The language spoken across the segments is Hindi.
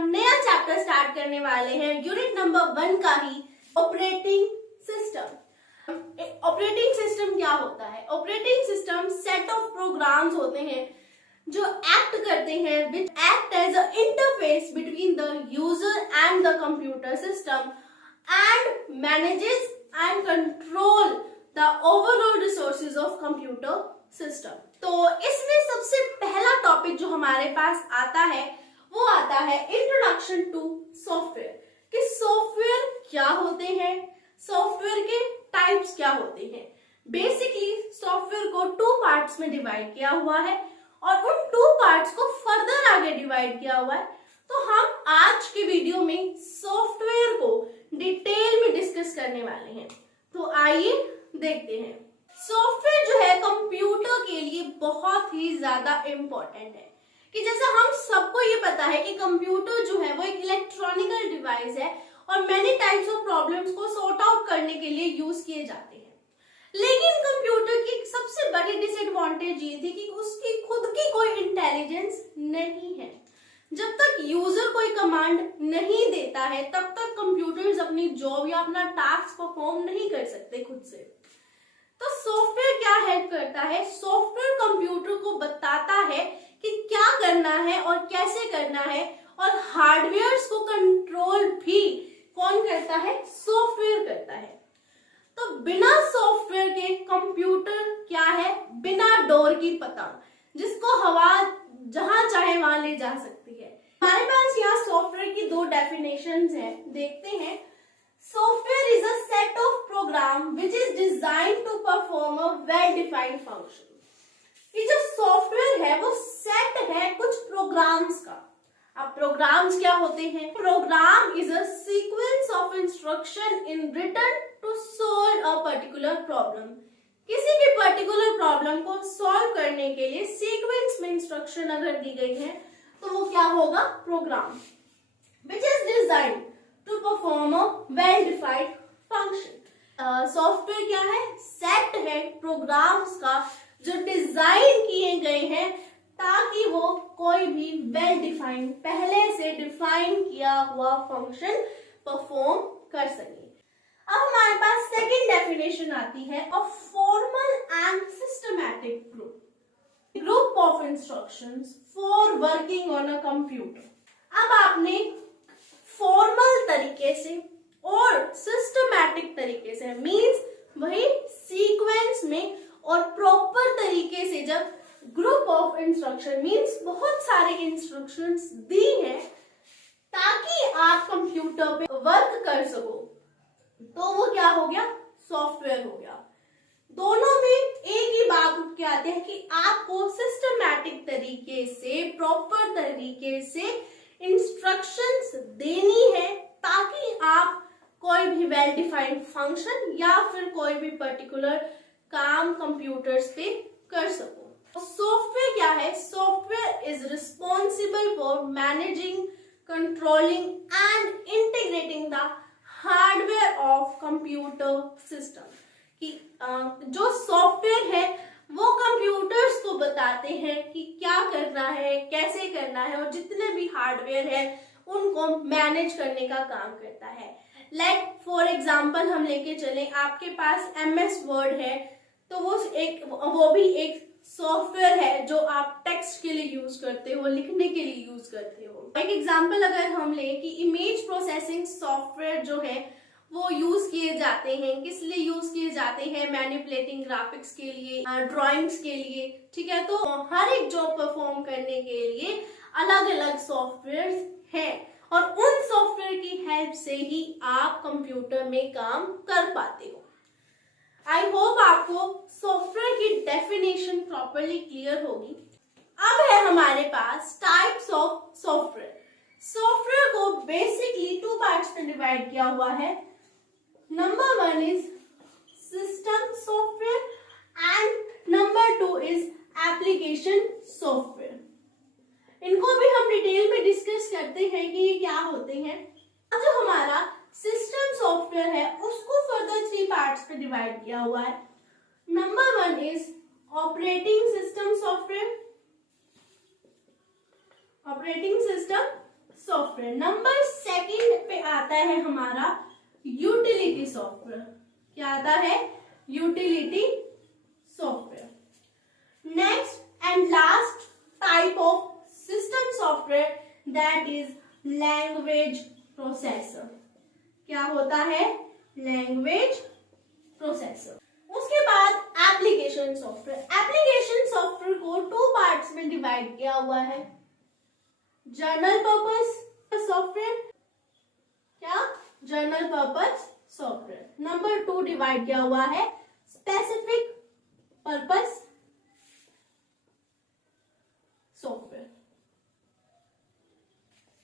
नया चैप्टर स्टार्ट करने वाले हैं, यूनिट नंबर 1 का ही, ऑपरेटिंग सिस्टम। ऑपरेटिंग सिस्टम क्या होता है? Operating system set of programs होते हैं जो एक्ट करते हैं, which act as a interface between the user and the computer system and manages and control the overall resources of computer system. तो इसमें सबसे पहला टॉपिक जो हमारे पास आता है वो आता है इंट्रोडक्शन टू सॉफ्टवेयर, कि सॉफ्टवेयर क्या होते हैं, सॉफ्टवेयर के टाइप्स क्या होते हैं। बेसिकली सॉफ्टवेयर को 2 पार्ट्स में डिवाइड किया हुआ है और उन 2 पार्ट्स को फर्दर आगे डिवाइड किया हुआ है। तो हम आज के वीडियो में सॉफ्टवेयर को डिटेल में डिस्कस करने वाले हैं। तो आइए देखते हैं। सॉफ्टवेयर जो है कंप्यूटर के लिए बहुत ही ज्यादा इम्पोर्टेंट है, कि जैसा हम सबको ये पता है कि कंप्यूटर जो है वो एक इलेक्ट्रॉनिकल डिवाइस है और मैनी टाइप्स ऑफ प्रॉब्लम्स को सॉर्ट आउट करने के लिए यूज किए जाते हैं। लेकिन कंप्यूटर की सबसे बड़ी डिसएडवांटेज ये थी कि उसकी खुद की कोई इंटेलिजेंस नहीं है। जब तक यूजर कोई कमांड नहीं देता है तब तक कंप्यूटर्स अपनी जॉब या अपना टास्क परफॉर्म नहीं कर सकते खुद से। तो सॉफ्टवेयर क्या हेल्प करता है? सॉफ्टवेयर कंप्यूटर को बताता है कि क्या करना है और कैसे करना है, और हार्डवेयर को कंट्रोल भी कौन करता है? सॉफ्टवेयर करता है। तो बिना सॉफ्टवेयर के कंप्यूटर क्या है? बिना डोर की पतंग, जिसको हवा जहां चाहे वहां ले जा सकती है। हमारे पास यहाँ सॉफ्टवेयर की 2 डेफिनेशंस हैं, देखते हैं। Software is a set of program which is designed to perform a well-defined function. ये जो सॉफ्टवेयर है वो सेट है कुछ प्रोग्राम्स का। अब प्रोग्राम्स क्या होते हैं? Program is a sequence of instruction in written to solve a particular problem. किसी भी पर्टिकुलर प्रॉब्लम को सॉल्व करने के लिए सीक्वेंस में इंस्ट्रक्शन अगर दी गई है तो वो क्या होगा? Program which is designed to perform a well-defined function. Software क्या है? सेट है प्रोग्राम्स का जो डिजाइन किए गए हैं ताकि वो कोई भी वेल डिफाइंड, पहले से डिफाइन किया हुआ फंक्शन परफॉर्म कर सके। अब हमारे पास सेकंड डेफिनेशन आती है, a formal and systematic group of instructions for working on a computer. अब आपने फॉर्मल तरीके से और सिस्टमैटिक तरीके से, मींस वही सीक्वेंस में और प्रॉपर तरीके से जब ग्रुप ऑफ इंस्ट्रक्शन मींस बहुत सारे इंस्ट्रक्शंस दी हैं ताकि आप कंप्यूटर पे वर्क कर सको, तो वो क्या हो गया? सॉफ्टवेयर हो गया। दोनों में एक ही बात उठ के आते हैं कि आपको सिस्टमैटिक तरीके से, प्रॉपर तरीके से इंस्ट्रक्शंस देनी है ताकि आप कोई भी वेल डिफाइंड फंक्शन या फिर कोई भी पर्टिकुलर काम कंप्यूटर्स पे कर सको। सॉफ्टवेयर क्या है? Software is responsible for managing, controlling and integrating the hardware of computer system. कि जो सॉफ्टवेयर है वो कंप्यूटर्स को बताते हैं कि क्या करना है, कैसे करना है, और जितने भी हार्डवेयर है उनको मैनेज करने का काम करता है। लाइक फॉर एग्जांपल हम लेके चले, आपके पास MS वर्ड है तो वो भी एक सॉफ्टवेयर है जो आप टेक्स्ट के लिए यूज करते हो, लिखने के लिए यूज करते हो। एक एग्जांपल अगर हम ले कि इमेज प्रोसेसिंग सॉफ्टवेयर जो है वो यूज किए जाते हैं, किस लिए यूज किए जाते हैं? मैनिपुलेटिंग ग्राफिक्स के लिए, ड्राइंग्स के लिए, ठीक है। तो हर एक जॉब परफॉर्म करने के लिए अलग अलग सॉफ्टवेयर हैं और उन सॉफ्टवेयर की हेल्प से ही आप कंप्यूटर में काम कर पाते हो। आई होप आपको सॉफ्टवेयर की डेफिनेशन प्रॉपरली क्लियर होगी। अब है हमारे पास टाइप्स ऑफ सॉफ्टवेयर। सॉफ्टवेयर को बेसिकली 2 पार्ट्स में डिवाइड किया हुआ है। Number 1 is system software and number 2 is application software. इनको भी हम डिटेल में डिस्कस करते हैं कि ये क्या होते हैं। जो हमारा सिस्टम सॉफ्टवेयर है उसको फर्दर 3 पार्ट्स में डिवाइड किया हुआ है। Number 1 is operating system software, operating system software. Number second पे आता है हमारा यूटिलिटी सॉफ्टवेयर। क्या आता है? Utility software. Next and last type of system software that is language processor. क्या होता है? Language processor. उसके बाद एप्लीकेशन सॉफ्टवेयर। एप्लीकेशन सॉफ्टवेयर को 2 पार्ट्स में डिवाइड किया हुआ है। जनरल पर्पस सॉफ्टवेयर, क्या? General purpose software. Number 2 divide किया हुआ है स्पेसिफिक पर्पस सॉफ्टवेयर।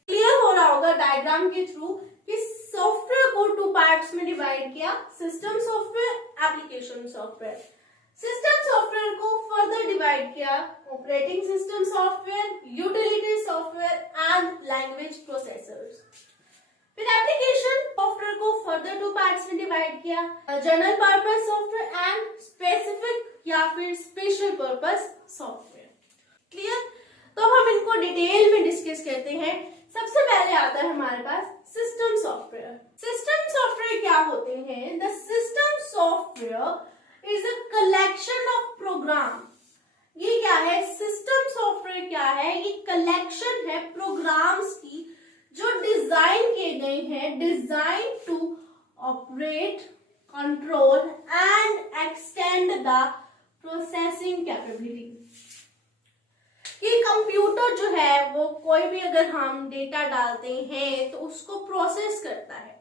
क्लियर हो रहा होगा डायग्राम के थ्रू कि सॉफ्टवेयर को 2 पार्ट्स में डिवाइड किया, system software, application software. System software को फर्दर डिवाइड किया operating system software, utility software and language processors. फिर एप्लीकेशन सॉफ्टवेयर को फर्दर 2 पार्ट्स में डिवाइड किया, general purpose software and specific या फिर स्पेशल पर्पस सॉफ्टवेयर। क्लियर? तो हम इनको डिटेल में डिस्कस करते हैं। सबसे पहले आता है हमारे पास सिस्टम सॉफ्टवेयर। सिस्टम सॉफ्टवेयर क्या होते हैं? The system software is a collection of program. ये क्या है? सिस्टम सॉफ्टवेयर क्या है? ये कलेक्शन है प्रोग्राम्स की जो डिजाइन किए गए हैं, design to operate, control and extend the processing capability. कि कंप्यूटर जो है वो कोई भी अगर हम डेटा डालते हैं तो उसको प्रोसेस करता है।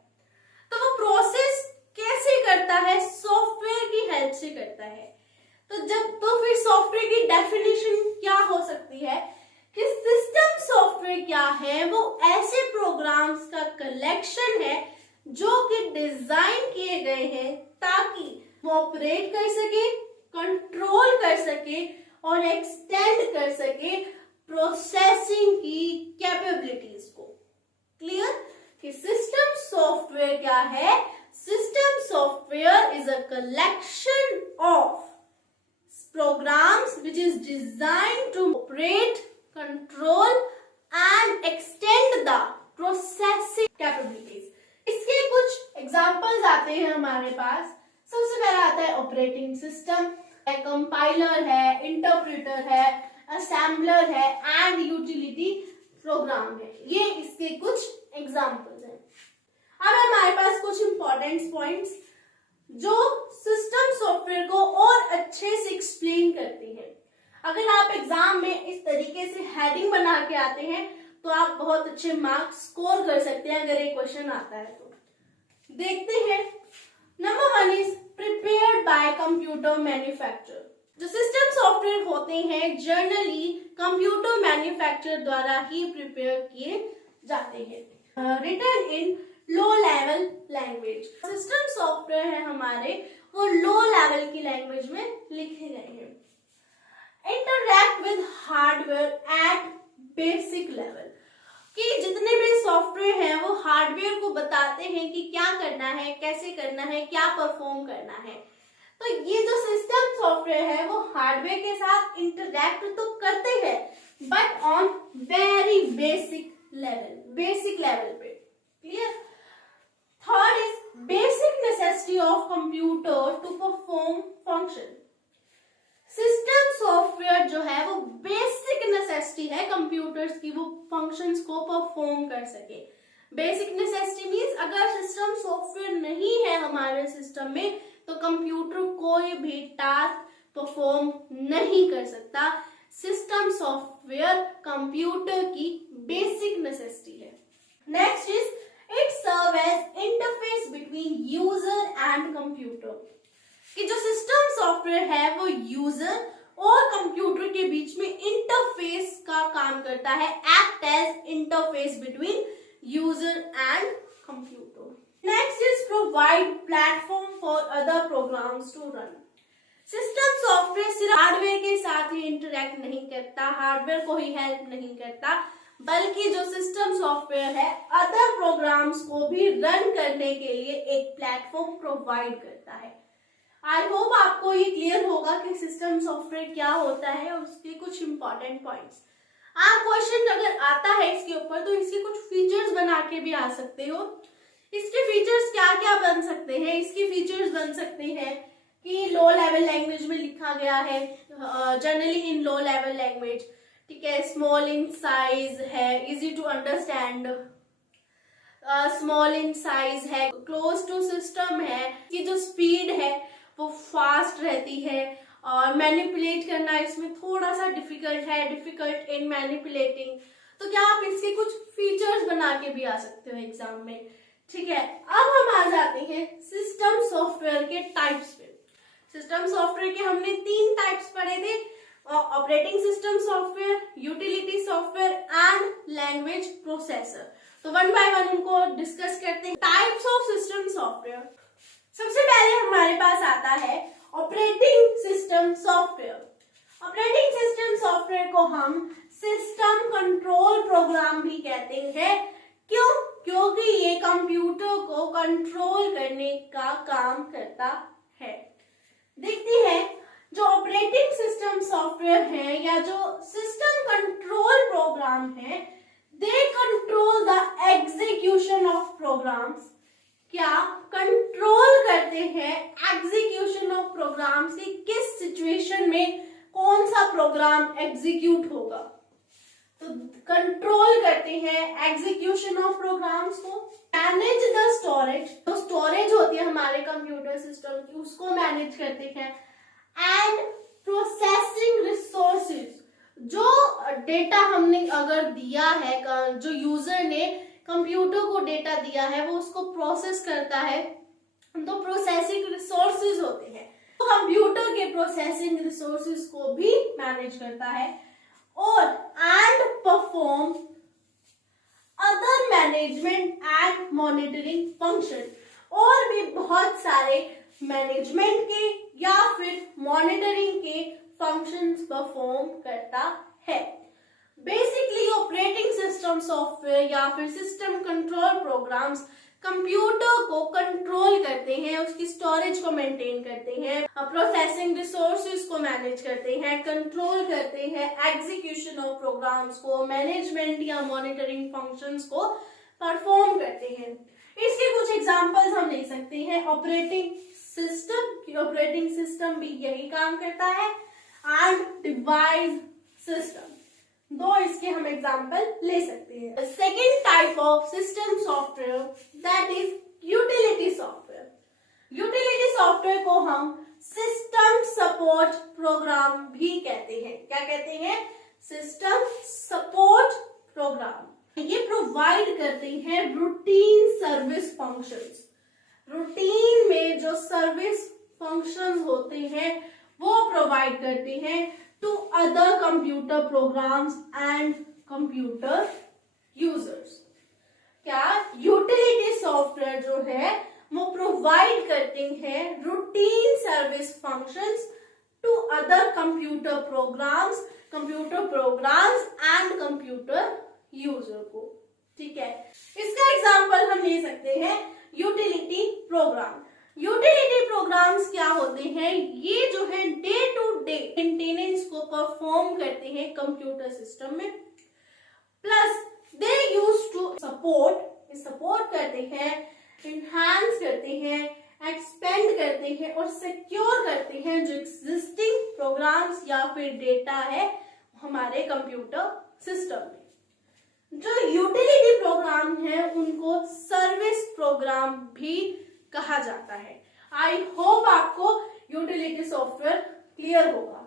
तो वो प्रोसेस कैसे करता है? सॉफ्टवेयर की हेल्प से करता है। तो फिर सॉफ्टवेयर की डेफिनेशन क्या हो सकती है कि सिस्टम सॉफ्टवेयर क्या है? वो ऐसे प्रोग्राम्स का कलेक्शन है जो कि डिजाइन किए गए हैं ताकि वो ऑपरेट कर सके, कंट्रोल कर सके और एक्सटेंड कर सके प्रोसेसिंग की कैपेबिलिटीज को। क्लियर? कि सिस्टम सॉफ्टवेयर क्या है? System software is a collection of programs which is designed to operate, control and extend the processing capabilities. इसके कुछ एग्जांपल्स आते हैं हमारे पास। सबसे पहला आता है ऑपरेटिंग सिस्टम, कंपाइलर है, इंटरप्रेटर है, असेंबलर है एंड यूटिलिटी प्रोग्राम है। ये इसके कुछ एग्जांपल्स हैं। अब हमारे पास कुछ इंपॉर्टेंट पॉइंट्स जो सिस्टम सॉफ्टवेयर को और अच्छे से एक्सप्लेन करते हैं। अगर आप एग्जाम में इस तरीके से हेडिंग बना के आते हैं तो आप बहुत अच्छे मार्क्स स्कोर कर सकते हैं अगर एक क्वेश्चन आता है तो। देखते हैं। Number 1 is prepared by computer manufacturer. जो सिस्टम सॉफ्टवेयर होते हैं जनरली कंप्यूटर मैन्युफैक्चरर द्वारा ही प्रिपेयर किए जाते हैं। Written in low level language. System software है हमारे वो लो लेवल की लैंग्वेज में लिखे गए हैं। Interact with hardware at basic level. कि जितने भी सॉफ्टवेयर हैं वो हार्डवेयर को बताते हैं कि क्या करना है, कैसे करना है, क्या परफॉर्म करना है। तो ये जो सिस्टम सॉफ्टवेयर है वो हार्डवेयर के साथ इंटरैक्ट तो करते हैं but on very basic level पे। Clear? Third is basic necessity of computer to perform function. System software जो है वो बेसिक नेसेसिटी है कंप्यूटर्स की, वो फंक्शंस को परफॉर्म कर सके। बेसिक नेसेसिटी मींस अगर सिस्टम सॉफ्टवेयर नहीं है हमारे सिस्टम में तो कंप्यूटर कोई भी टास्क परफॉर्म नहीं कर सकता। सिस्टम सॉफ्टवेयर कंप्यूटर की बेसिक नेसेसिटी है। Next is it serve as interface between user and computer. कि जो सिस्टम सॉफ्टवेयर है वो यूजर और कंप्यूटर के बीच में इंटरफेस का काम करता है, act as interface between user and computer. Next is provide platform for other programs to run. System software सिर्फ हार्डवेयर के साथ ही इंटरैक्ट नहीं करता, हार्डवेयर को ही हेल्प नहीं करता, बल्कि जो सिस्टम सॉफ्टवेयर है अदर प्रोग्राम्स को भी रन करने के लिए एक प्लेटफॉर्म प्रोवाइड करता है। आई होप आपको ये क्लियर होगा कि सिस्टम सॉफ्टवेयर क्या होता है और उसके कुछ इंपॉर्टेंट पॉइंट्स। आप क्वेश्चन अगर आता है इसके ऊपर तो इसके कुछ फीचर्स बना के भी आ सकते हो। इसके फीचर्स क्या क्या बन सकते हैं? इसके फीचर्स बन सकते हैं कि लो लेवल लैंग्वेज में लिखा गया है, generally in low level language, ठीक है, स्मॉल इन साइज है, easy to understand, small in size है, क्लोज टू सिस्टम है, कि जो स्पीड है वो फास्ट रहती है, और मैनिपुलेट करना इसमें थोड़ा सा डिफिकल्ट है, डिफिकल्ट इन मैनिपुलेटिंग। तो क्या आप इसके कुछ फीचर्स बना के भी आ सकते हो एग्जाम में, ठीक है। अब हम आ जाते हैं सिस्टम सॉफ्टवेयर के टाइप्स पे। सिस्टम सॉफ्टवेयर के हमने 3 टाइप्स पढ़े थे, operating system software, utility software and language processor. तो वन बाय वन उनको डिस्कस करते हैं। टाइप्स ऑफ सिस्टम सॉफ्टवेयर, सबसे पहले हमारे पास आता है operating system software. Operating system software को हम सिस्टम कंट्रोल प्रोग्राम भी कहते हैं। क्यों? क्योंकि ये कंप्यूटर को कंट्रोल करने का काम करता है। देखते हैं जो ऑपरेटिंग सिस्टम सॉफ्टवेयर है या जो सिस्टम कंट्रोल प्रोग्राम है, they control the execution of programs. क्या कंट्रोल करते हैं एग्जीक्यूशन ऑफ प्रोग्राम्स की किस सिचुएशन में कौन सा प्रोग्राम एग्जीक्यूट होगा। तो कंट्रोल करते हैं एग्जीक्यूशन ऑफ प्रोग्राम्स को। मैनेज द स्टोरेज, तो स्टोरेज होती है हमारे कंप्यूटर सिस्टम की, उसको मैनेज करते हैं। एंड प्रोसेसिंग रिसोर्सेज, जो डेटा हमने अगर दिया है, जो यूजर ने कंप्यूटर को डेटा दिया है वो उसको प्रोसेस करता है, तो प्रोसेसिंग रिसोर्सेज होते हैं। तो कंप्यूटर के प्रोसेसिंग रिसोर्सेज को भी मैनेज करता है। और and perform other management and monitoring function, और भी बहुत सारे मैनेजमेंट के या फिर मॉनिटरिंग के फंक्शंस परफॉर्म करता है। बेसिकली ऑपरेटिंग सिस्टम सॉफ्टवेयर या फिर सिस्टम कंट्रोल प्रोग्राम्स कंप्यूटर को कंट्रोल करते हैं, उसकी स्टोरेज को मेंटेन करते हैं, प्रोसेसिंग रिसोर्सेज को मैनेज करते हैं, कंट्रोल करते हैं एग्जीक्यूशन ऑफ प्रोग्राम्स को, मैनेजमेंट या मॉनिटरिंग फंक्शंस को परफॉर्म करते हैं। इसके कुछ एग्जांपल्स हम ले सकते हैं। ऑपरेटिंग सिस्टम, की ऑपरेटिंग सिस्टम भी यही काम करता है, एंड डिवाइस सिस्टम, 2 इसके हम एग्जांपल ले सकते हैं। Second type of system software that is utility software. Utility software को हम सिस्टम सपोर्ट प्रोग्राम भी कहते हैं। क्या कहते हैं? System support program. ये प्रोवाइड करते हैं रूटीन सर्विस फंक्शंस। रूटीन में जो सर्विस फंक्शंस होते हैं वो प्रोवाइड करते हैं to other computer programs and computer users। क्या यूटिलिटी सॉफ्टवेयर जो है वो प्रोवाइड करते हैं routine service functions to other computer programs and computer user को, ठीक है। इसका एग्जांपल हम ले सकते हैं यूटिलिटी प्रोग्राम। यूटिलिटी प्रोग्राम्स क्या होते हैं? ये जो है डे टू डे मेंटेनेंस को परफॉर्म करते हैं कंप्यूटर सिस्टम में, plus they use to support करते हैं, इनहांस करते हैं, एक्सपेंड करते हैं और सिक्योर करते हैं जो एग्जिस्टिंग प्रोग्राम्स या फिर डेटा है हमारे कंप्यूटर सिस्टम में। जो यूटिलिटी प्रोग्राम है उनको सर्विस प्रोग्राम भी कहा जाता है। आई होप आपको यूटिलिटी सॉफ्टवेयर क्लियर होगा।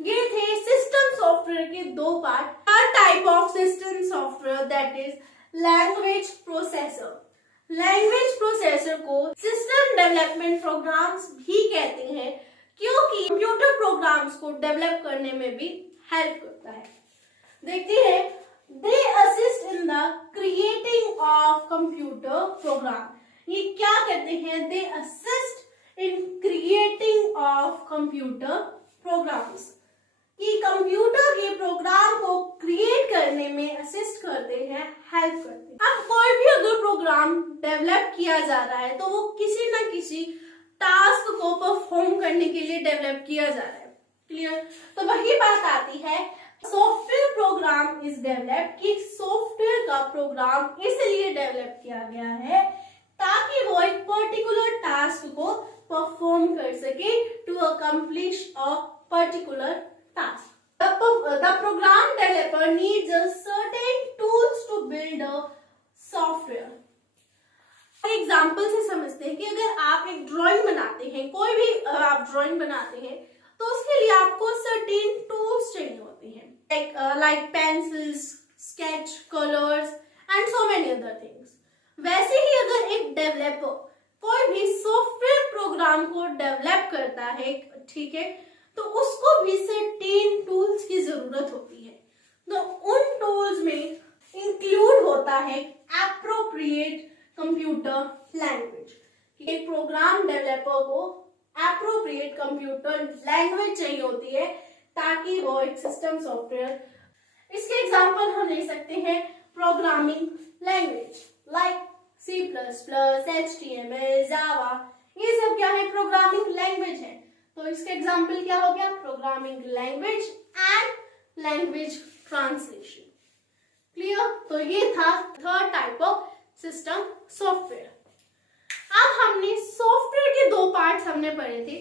ये थे सिस्टम सॉफ्टवेयर के 2 part. Third type of system software that is language processor. Language processor को सिस्टम डेवलपमेंट प्रोग्राम्स भी कहते हैं क्योंकि कंप्यूटर प्रोग्राम्स को डेवलप करने में भी हेल्प करता है। देखते हैं, they assist in the creating of computer program. ये क्या करते हैं? They assist in creating of computer programs, कि कंप्यूटर के प्रोग्राम को क्रिएट करने में असिस्ट करते हैं, हेल्प करते हैं। अब कोई भी अगर प्रोग्राम डेवलप किया जा रहा है तो वो किसी ना किसी टास्क को परफॉर्म करने के लिए डेवलप किया जा रहा है। क्लियर? तो वही बात आती है, software program program is developed, कि सॉफ्टवेयर का प्रोग्राम इसलिए डेवलप किया गया है ताकि वो एक पर्टिकुलर टास्क को परफॉर्म कर सके, to accomplish a particular task. The program developer needs a certain tools to build a software. Example से समझते हैं कि अगर आप एक ड्राइंग बनाते हैं, कोई भी आप ड्राइंग बनाते हैं, तो उसके लिए आपको सर्टेन टूल्स चाहिए होते हैं, like pencils, sketch, colours and so many other things. वैसे ही अगर एक डेवलपर कोई भी सॉफ्टवेयर प्रोग्राम को डेवलप करता है, ठीक है, तो उसको भी सर्टेन टूल्स की जरूरत होती है. तो उन टूल्स में इंक्लूड होता है एप्रोप्रिएट कंप्यूटर लैंग्वेज. एक प्रोग्राम डेवलपर को एप्रोप्रिएट कंप्यूटर लैंग्वेज चाहिए होती है ताकि वो एक सिस्टम सॉफ्टवेयर. इसके एग्जांपल हम ले सकते हैं programming language like C++, HTML, जावा. ये सब क्या है? प्रोग्रामिंग लैंग्वेज है. तो इसका एग्जांपल क्या हो गया? Programming language and language translation. Clear? तो ये था third type of system software. अब हमने सॉफ्टवेयर के दो पार्ट्स हमने पढ़े थे,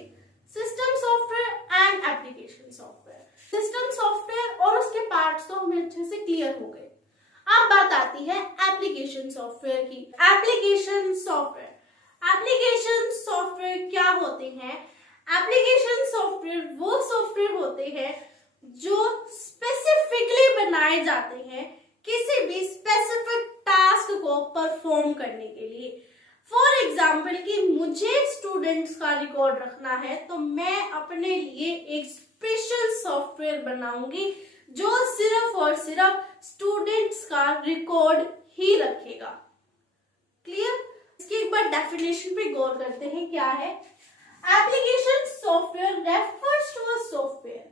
system software and application software. System software और उसके पार्ट्स तो हमें अच्छे से क्लियर हो गए. अब बात आती है एप्लीकेशन सॉफ्टवेयर की. एप्लीकेशन सॉफ्टवेयर क्या होते हैं? एप्लीकेशन सॉफ्टवेयर वो सॉफ्टवेयर होते हैं जो स्पेसिफिकली बनाए जाते हैं किसी भी स्पेसिफिक टास्क को परफॉर्म करने के लिए. फॉर एग्जाम्पल कि मुझे स्टूडेंट्स का रिकॉर्ड रखना है, तो मैं अपने लिए एक स्पेशल सॉफ्टवेयर बनाऊंगी जो सिर्फ और सिर्फ स्टूडेंट्स का रिकॉर्ड ही रखेगा. क्लियर? इसकी एक बार डेफिनेशन पे गौर करते हैं. क्या है? Application software refers to a software.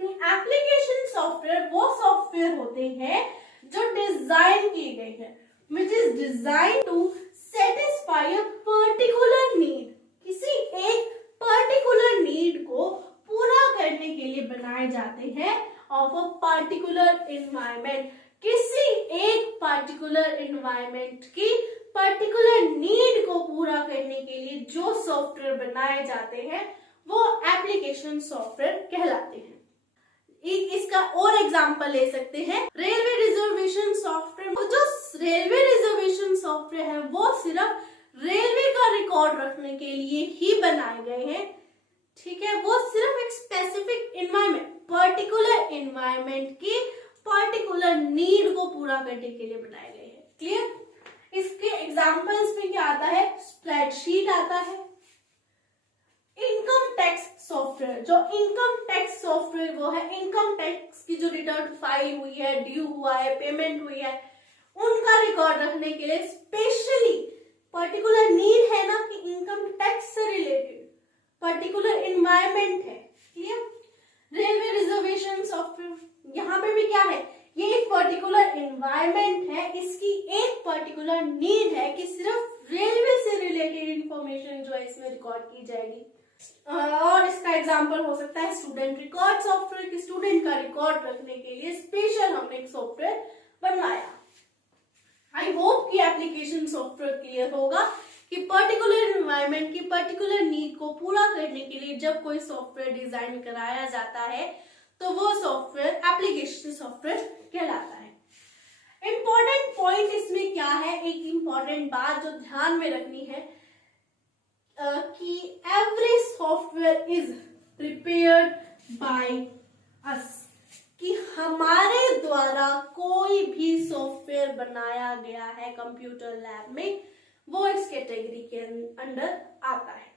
Application software वो सॉफ्टवेयर होते हैं जो डिजाइन किए गए हैं, which is designed to satisfy a particular need. किसी एक पर्टिकुलर नीड को पूरा करने के लिए बनाए जाते हैं of a particular environment. किसी एक पर्टिकुलर एनवायरमेंट की पर्टिकुलर नीड को पूरा करने के लिए जो सॉफ्टवेयर बनाए जाते हैं वो एप्लीकेशन सॉफ्टवेयर कहलाते हैं. इसका और एग्जांपल ले सकते हैं रेलवे रिजर्वेशन सॉफ्टवेयर. जो रेलवे रिजर्वेशन सॉफ्टवेयर है वो सिर्फ रेलवे का रिकॉर्ड रखने के लिए ही बनाए गए हैं. ठीक है? वो सिर्फ एक स्पेसिफिक एनवायरमेंट, पर्टिकुलर एनवायरमेंट की पर्टिकुलर नीड को पूरा करने के लिए बनाए गए हैं. क्लियर? इसके एग्जांपल्स में क्या आता है? स्प्रेडशीट आता है. इनकम टैक्स सॉफ्टवेयर, जो इनकम टैक्स सॉफ्टवेयर वो है इनकम टैक्स की जो रिटर्न फाइल हुई है, ड्यू हुआ है, पेमेंट हुई है, उनका रिकॉर्ड रखने के लिए स्पेशली पर्टिकुलर नीड है ना कि इनकम टैक्स से रिलेटेड पर्टिकुलर एनवायरमेंट है. क्लियर? रेलवे रिजर्वेशन सॉफ्टवेयर, यहाँ पे भी क्या है? ये एक पर्टिकुलर एनवायरमेंट है, इसकी एक पर्टिकुलर नीड है कि सिर्फ रेलवे से रिलेटेड इंफॉर्मेशन जो है इसमें रिकॉर्ड की जाएगी. और इसका एग्जांपल हो सकता है स्टूडेंट रिकॉर्ड सॉफ्टवेयर, कि स्टूडेंट का रिकॉर्ड रखने के लिए स्पेशल हमने एक सॉफ्टवेयर बनवाया. आई होप कि एप्लीकेशन सॉफ्टवेयर क्लियर होगा कि पर्टिकुलर एनवायरमेंट की पर्टिकुलर नीड को पूरा करने के लिए जब कोई सॉफ्टवेयर डिजाइन कराया जाता है तो वो सॉफ्टवेयर एप्लीकेशन सॉफ्टवेयर कहलाता है. इंपॉर्टेंट पॉइंट इसमें क्या है? एक इंपॉर्टेंट बात जो ध्यान में रखनी है कि every software is prepared by us. कि हमारे द्वारा कोई भी सॉफ्टवेयर बनाया गया है कंप्यूटर लैब में, वो इस कैटेगरी के अंडर आता है.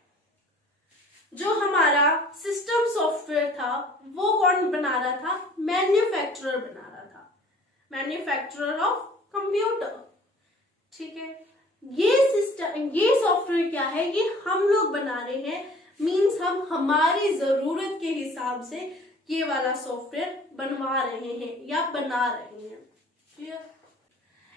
जो हमारा सिस्टम सॉफ्टवेयर था वो कौन बना रहा था? मैन्युफैक्चरर बना रहा था, मैन्युफैक्चरर ऑफ कंप्यूटर. ठीक है? ये सिस्टम, ये सॉफ्टवेयर क्या है? ये हम लोग बना रहे हैं, मींस हम हमारी जरूरत के हिसाब से ये वाला सॉफ्टवेयर बनवा रहे हैं या बना रहे हैं. क्लियर?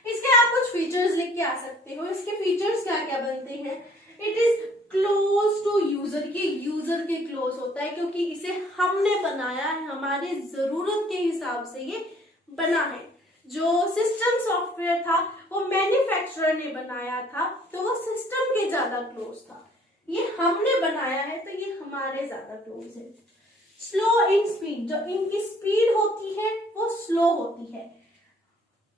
इसके आप कुछ फीचर्स लिख के आ सकते हो. इसके फीचर्स क्या क्या बनते हैं? It is close to user, की यूजर के क्लोज होता है क्योंकि इसे हमने बनाया है, हमारे जरूरत के हिसाब से ये बना है। जो सिस्टम सॉफ्टवेयर था वो मैन्युफैक्चरर ने बनाया था, तो वो सिस्टम के ज्यादा क्लोज था। ये हमने बनाया है तो ये हमारे ज्यादा क्लोज है। स्लो इन स्पीड, जो इनकी स्पीड होती है वो स्लो होती है।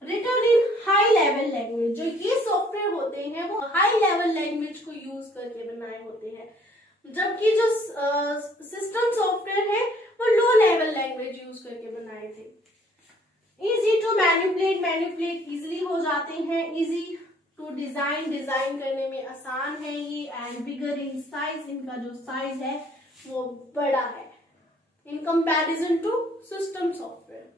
Written in high level language, जो ये सॉफ्टवेयर होते हैं वो हाई लेवल लैंग्वेज को यूज करके बनाए होते हैं, जबकि जो सिस्टम सॉफ्टवेयर है वो लो लेवल लैंग्वेज यूज करके बनाए थे। इजी टू मैनिपुलेट इजिली हो जाते हैं, इजी टू डिजाइन करने में आसान है ये, एंड बिगर इन साइज, इनका जो साइज है वो बड़ा है in comparison to system software.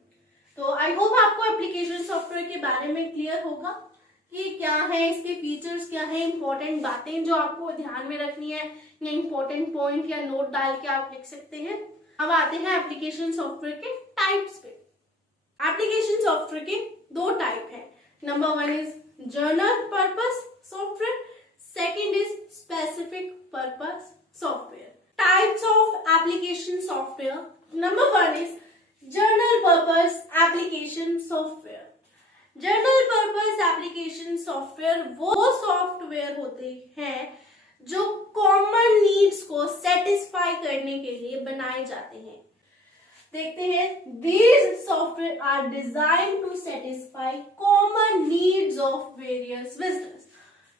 तो आई होप आपको एप्लीकेशन सॉफ्टवेयर के बारे में क्लियर होगा कि क्या है, इसके फीचर्स क्या है, इंपॉर्टेंट बातें जो आपको ध्यान में रखनी है, या इंपॉर्टेंट पॉइंट या नोट डाल के आप लिख सकते हैं। अब आते हैं एप्लीकेशन सॉफ्टवेयर के टाइप्स पे। एप्लीकेशन सॉफ्टवेयर के दो टाइप हैं। Number 1 is general purpose software, second is specific purpose software. Types of application software, number 1 is general purpose application software. General purpose application software वो सॉफ्टवेयर होते हैं जो कॉमन नीड्स को सेटिस्फाई करने के लिए बनाए जाते हैं। देखते हैं, these software are designed to satisfy common needs of various business.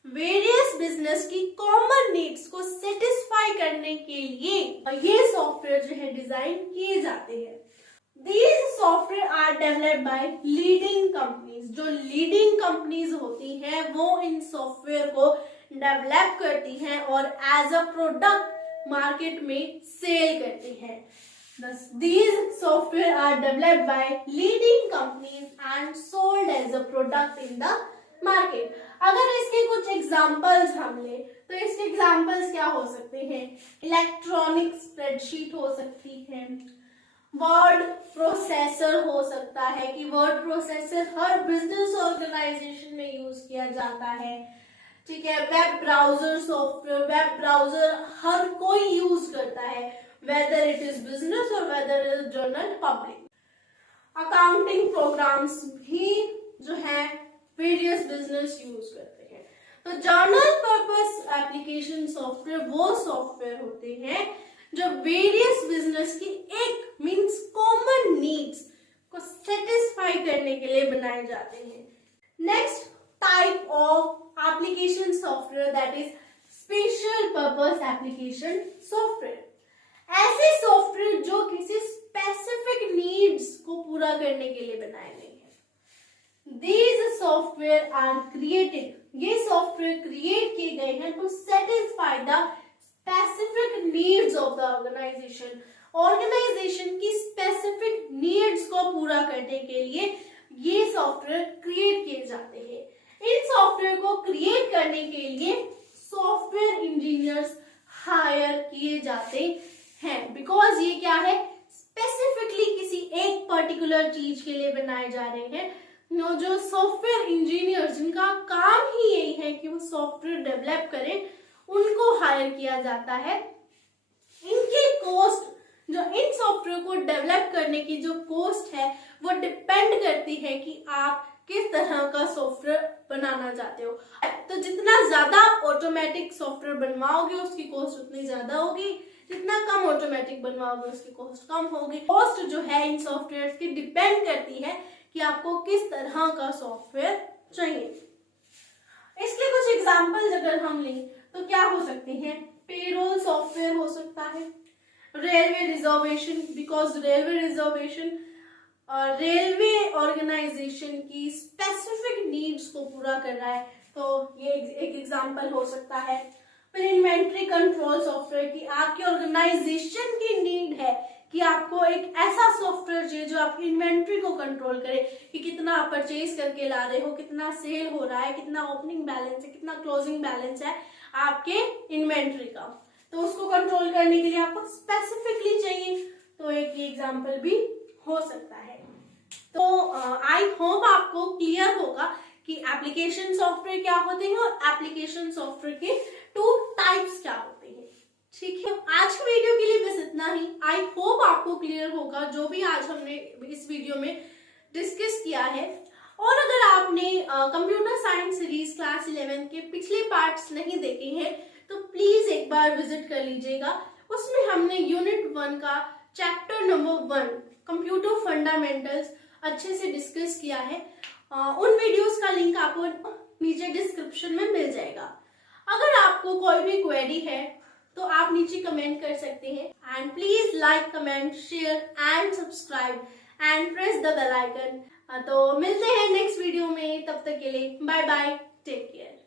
Various business की कॉमन नीड्स को सेटिस्फाई करने के लिए ये सॉफ्टवेयर जो है डिजाइन किए जाते हैं। These software are developed by leading companies. जो लीडिंग कंपनीज होती हैं वो इन सॉफ्टवेयर को डेवलप करती हैं और एज अ प्रोडक्ट मार्केट में सेल करती हैं। Thus, these software are developed by leading companies and sold as a product in the market. अगर इसके कुछ एग्जाम्पल्स हम ले तो इसके एग्जाम्पल्स क्या हो सकते हैं? इलेक्ट्रॉनिक स्प्रेडशीट हो सकती है, वर्ड प्रोसेसर हो सकता है कि वर्ड प्रोसेसर हर बिजनेस ऑर्गेनाइजेशन में यूज किया जाता है, ठीक है। Web browser software, web browser हर कोई यूज करता है, whether it is business or whether it is general public. Accounting programs भी जो है वेरियस बिजनेस यूज करते हैं। तो जनरल पर्पस एप्लीकेशन सॉफ्टवेयर वो सॉफ्टवेयर होते हैं जो वेरियस बिजनेस की एक मींस कॉमन नीड्स को सेटिस्फाई करने के लिए बनाए जाते हैं। Next type of application software that is special purpose application software. ऐसे सॉफ्टवेयर जो किसी स्पेसिफिक नीड्स को पूरा करने के लिए बनाए गए हैं। These सॉफ्टवेयर आर क्रिएटेड, ये सॉफ्टवेयर क्रिएट किए गए हैं to satisfy the specific needs of the organisation. Organisation की स्पेसिफिक नीड्स को पूरा करने के लिए ये सॉफ्टवेयर क्रिएट किए जाते हैं। इन सॉफ्टवेयर को क्रिएट करने के लिए सॉफ्टवेयर इंजीनियर्स हायर किए जाते हैं, बिकॉज ये क्या है, स्पेसिफिकली किसी एक पर्टिकुलर चीज के लिए बनाए जा रहे हैं। जो सॉफ्टवेयर इंजीनियर्स जिनका काम ही यही है कि वो सॉफ्टवेयर डेवलप करें, उनको हायर किया जाता है। इनकी कॉस्ट, जो इन सॉफ्टवेयर को डेवलप करने की जो कॉस्ट है वो डिपेंड करती है कि आप किस तरह का सॉफ्टवेयर बनाना चाहते हो। तो जितना ज्यादा आप ऑटोमेटिक सॉफ्टवेयर बनवाओगे उसकी कॉस्ट उतनी ज्यादा होगी, जितना कम ऑटोमेटिक बनवाओगे उसकी कॉस्ट कम होगी। कॉस्ट जो है इन सॉफ्टवेयर की डिपेंड करती है कि आपको किस तरह का सॉफ्टवेयर चाहिए। इसके कुछ एग्जांपल्स अगर हम लें तो क्या हो सकते हैं? पेरोल सॉफ्टवेयर हो सकता है, railway reservation, because railway reservation railway organisation की स्पेसिफिक नीड्स को पूरा कर रहा है, तो ये एक एग्जांपल हो सकता है। फिर इन्वेंट्री कंट्रोल सॉफ्टवेयर की आपकी ऑर्गेनाइजेशन की नीड है कि आपको एक ऐसा सॉफ्टवेयर चाहिए जो आपकी इन्वेंट्री को कंट्रोल करे कि कितना आप परचेज करके ला रहे हो, कितना सेल हो रहा है, कितना ओपनिंग बैलेंस है, कितना क्लोजिंग बैलेंस है आपके इन्वेंट्री का। तो उसको कंट्रोल करने के लिए आपको स्पेसिफिकली चाहिए, तो एक ये एग्जांपल भी हो सकता है। तो आई होप आपको क्लियर होगा कि एप्लीकेशन सॉफ्टवेयर क्या होते हैं और एप्लीकेशन सॉफ्टवेयर के 2 टाइप्स क्या होते हैं। ठीक है, आज की वीडियो के लिए बस इतना ही। आई होप आपको क्लियर होगा जो भी आज हमने इस वीडियो में डिस्कस किया है। और अगर आपने कंप्यूटर साइंस सीरीज क्लास 11 के पिछले पार्ट्स नहीं देखे हैं तो प्लीज एक बार विजिट कर लीजिएगा। उसमें हमने यूनिट 1 का चैप्टर नंबर 1 कंप्यूटर फंडामेंटल्स अच्छे से डिस्कस किया है। उन वीडियोस का लिंक आपको नीचे डिस्क्रिप्शन में मिल जाएगा। अगर आपको कोई भी क्वेरी है तो आप नीचे कमेंट कर सकते हैं। And please like, comment, share and subscribe and press the bell icon. तो मिलते हैं नेक्स्ट वीडियो में, तब तक के लिए बाय बाय, टेक केयर।